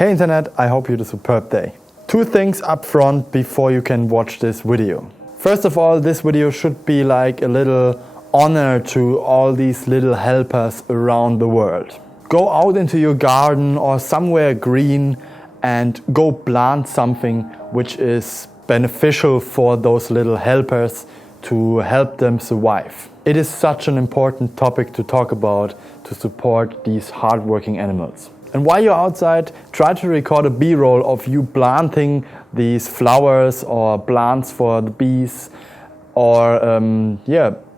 Hey Internet, I hope you had a superb day. 2 things up front before you can watch this video. First of all, this video should be like a little honor to all these little helpers around the world. Go out into your garden or somewhere green and go plant something which is beneficial for those little helpers to help them survive. It is such an important topic to talk about to support these hardworking animals. And while you're outside, try to record a B-roll of you planting these flowers or plants for the bees, or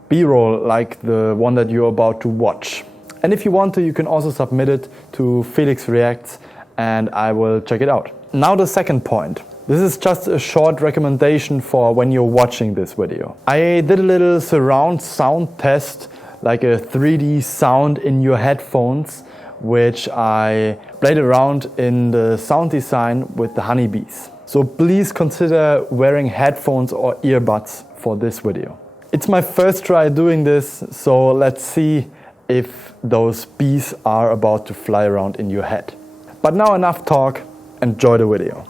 B-roll like the one that you're about to watch. And if you want to, you can also submit it to Felix Reacts and I will check it out. Now the second point. This is just a short recommendation for when you're watching this video. I did a little surround sound test, like a 3D sound in your headphones, which I played around in the sound design with the honeybees. So please consider wearing headphones or earbuds for this video. It's my first try doing this, so let's see if those bees are about to fly around in your head. But now enough talk, enjoy the video.